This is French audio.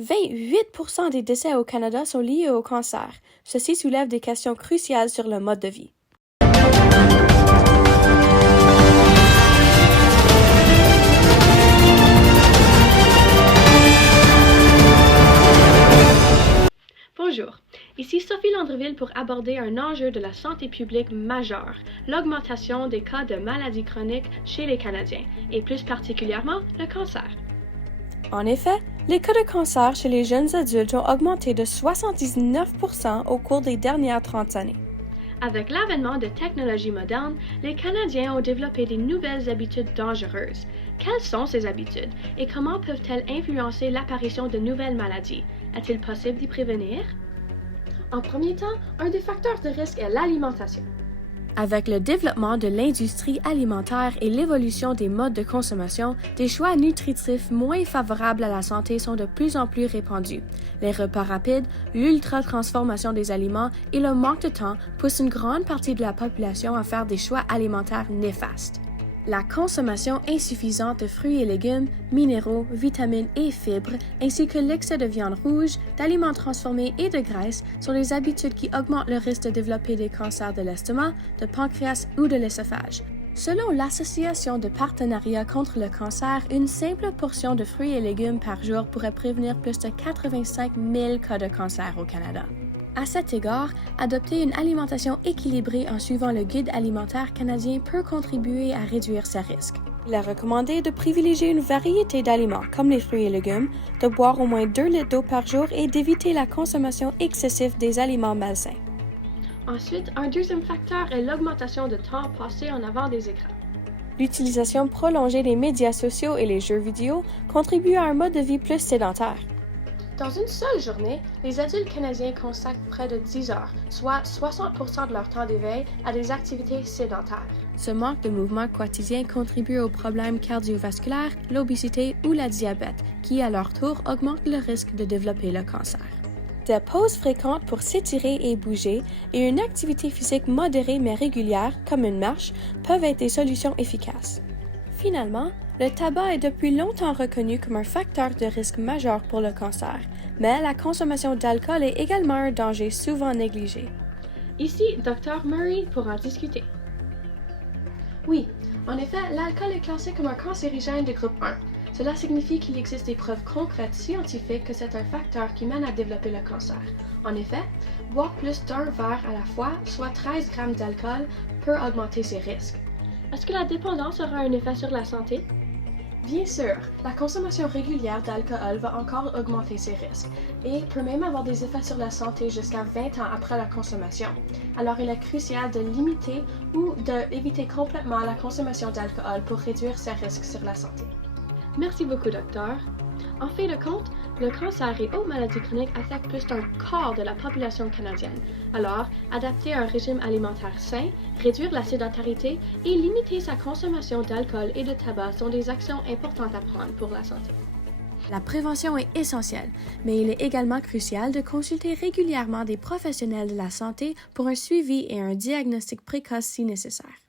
28% des décès au Canada sont liés au cancer. Ceci soulève des questions cruciales sur le mode de vie. Bonjour, ici Sophie Landreville pour aborder un enjeu de la santé publique majeur, l'augmentation des cas de maladies chroniques chez les Canadiens, et plus particulièrement le cancer. En effet, les cas de cancer chez les jeunes adultes ont augmenté de 79% au cours des dernières 30 années. Avec l'avènement de technologies modernes, les Canadiens ont développé de nouvelles habitudes dangereuses. Quelles sont ces habitudes et comment peuvent-elles influencer l'apparition de nouvelles maladies? Est-il possible d'y prévenir? En premier temps, un des facteurs de risque est l'alimentation. Avec le développement de l'industrie alimentaire et l'évolution des modes de consommation, des choix nutritifs moins favorables à la santé sont de plus en plus répandus. Les repas rapides, l'ultra-transformation des aliments et le manque de temps poussent une grande partie de la population à faire des choix alimentaires néfastes. La consommation insuffisante de fruits et légumes, minéraux, vitamines et fibres, ainsi que l'excès de viande rouge, d'aliments transformés et de graisse sont des habitudes qui augmentent le risque de développer des cancers de l'estomac, de pancréas ou de l'œsophage. Selon l'Association de partenariat contre le cancer, une simple portion de fruits et légumes par jour pourrait prévenir plus de 85 000 cas de cancer au Canada. À cet égard, adopter une alimentation équilibrée en suivant le guide alimentaire canadien peut contribuer à réduire ces risques. Il est recommandé de privilégier une variété d'aliments comme les fruits et légumes, de boire au moins 2 litres d'eau par jour et d'éviter la consommation excessive des aliments malsains. Ensuite, un deuxième facteur est l'augmentation de temps passé en avant des écrans. L'utilisation prolongée des médias sociaux et les jeux vidéo contribue à un mode de vie plus sédentaire. Dans une seule journée, les adultes canadiens consacrent près de 10 heures, soit 60% de leur temps d'éveil, à des activités sédentaires. Ce manque de mouvement quotidien contribue aux problèmes cardiovasculaires, l'obésité ou le diabète, qui à leur tour augmentent le risque de développer le cancer. Des pauses fréquentes pour s'étirer et bouger et une activité physique modérée mais régulière, comme une marche, peuvent être des solutions efficaces. Finalement, le tabac est depuis longtemps reconnu comme un facteur de risque majeur pour le cancer, mais la consommation d'alcool est également un danger souvent négligé. Ici, Dr. Murray pour en discuter. Oui, en effet, l'alcool est classé comme un cancérigène de groupe 1. Cela signifie qu'il existe des preuves concrètes scientifiques que c'est un facteur qui mène à développer le cancer. En effet, boire plus d'un verre à la fois, soit 13 grammes d'alcool, peut augmenter ces risques. Est-ce que la dépendance aura un effet sur la santé? Bien sûr, la consommation régulière d'alcool va encore augmenter ces risques et peut même avoir des effets sur la santé jusqu'à 20 ans après la consommation. Alors il est crucial de limiter ou d'éviter complètement la consommation d'alcool pour réduire ces risques sur la santé. Merci beaucoup, docteur. En fin de compte, le cancer et autres maladies chroniques affectent plus d'un quart de la population canadienne. Alors, adapter un régime alimentaire sain, réduire la sédentarité et limiter sa consommation d'alcool et de tabac sont des actions importantes à prendre pour la santé. La prévention est essentielle, mais il est également crucial de consulter régulièrement des professionnels de la santé pour un suivi et un diagnostic précoce si nécessaire.